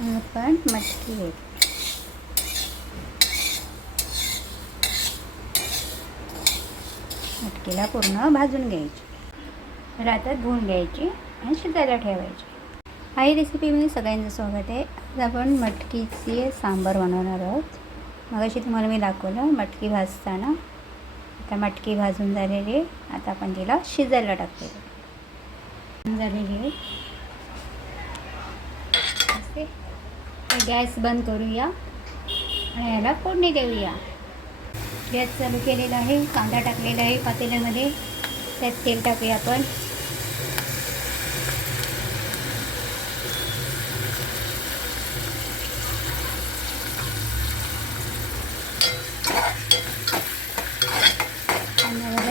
आपण मटकी घेत मटकीला पूर्ण भाजून घ्यायची. रातात धुवून घ्यायची आणि शिजायला ठेवायची. आई रेसिपी रेसिपीमध्ये सगळ्यांचं स्वागत आहे. आज आपण मटकीची सांबार बनवणार आहोत. मगाशी तुम्हाला मी दाखवलं मटकी भाजताना. आता मटकी भाजून झालेली आहे. आता आपण तिला शिजायला टाकतो झालेली आहे. गॅस बंद करूया. आणि याला फोडणी देऊया. गॅस चालू केलेला आहे. कांदा टाकलेला आहे पातेल्यामध्ये. त्यात तेल टाकूया आपण.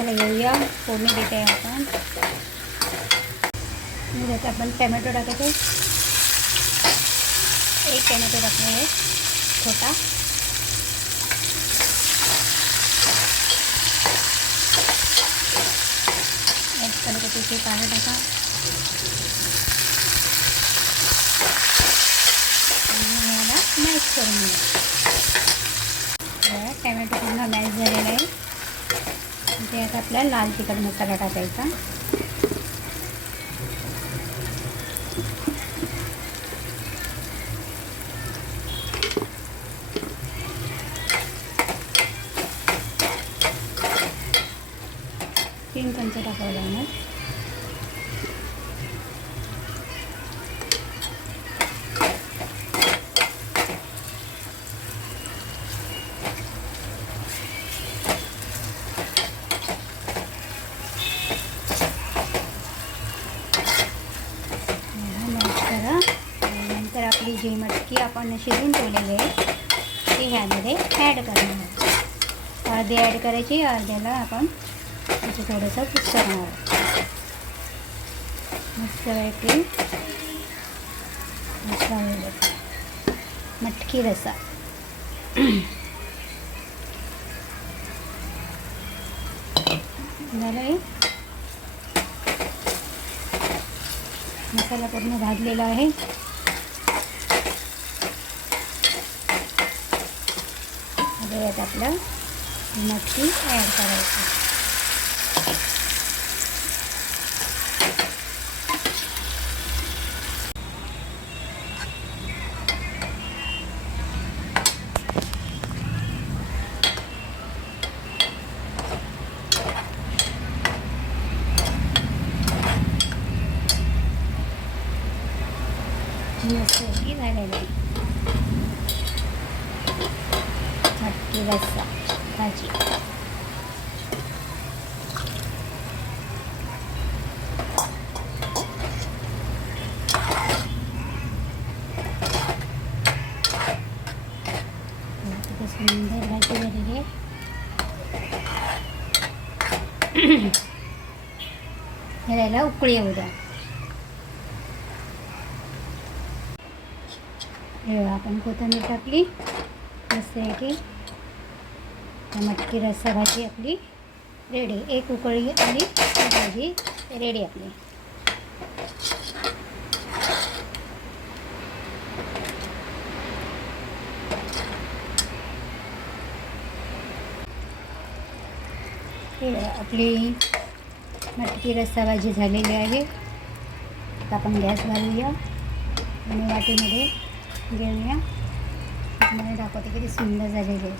घेऊया फोडणी देते आपण. त्यात आपण टॅमॅटो टाकायचे एक टॅमॅटो टाकले आहे छोटा. एक कढीपत्त्याचे पानं टाका आणि याला मॅश करून घ्या. टॅमॅटो पूर्ण मॅश झालेला आहे. ते आता आपल्याला लाल तिखट मसाला टाकायचा. तीन टाकावं लागणार. नंतर आपली जी मटकी आपण शिजून ठेवलेली आहे ती ह्यामध्ये ॲड करणार अर्धी ॲड करायची अर्ध्याला आपण त्याचं थोडंसं मिक्स करणार मिक्स करायची मटकी रसा. झालं मसाला पूर्ण भाजलेला आहे. आता आपलं मटकी ॲड करायची. मस्तपैकी झालेलं आहे मटकी रस्सा भाजी किती सुंदर भाजी झालेली आहे ह्याला उकळी येऊ द्या हे आपण कोथिंबीर टाकली मस्त की मटकी रस्सा भाजी आपली रेडी एक उकळी आली भाजी रेडी आपली. हे आपली मटकी रस्सा भाजी झालेली आहे. आपण गॅस घालूया. आणि वाटीमध्ये घेऊया. तुम्हाला दाखवते किती सुंदर झालेली आहे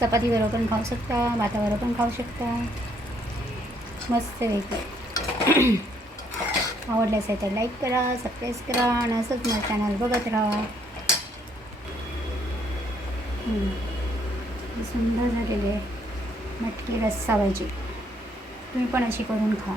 चपातीबरोबर पण खाऊ शकता भाताबरोबर पण खाऊ शकता. मस्त वेगळी आवडल्यास आहे तर लाईक करा सबस्क्राईब करा आणि असंच माझं चॅनल बघत राहा. सुंदर झालेली आहे मटकी रस्सा भाजी. तुम्ही पण अशी करून खा.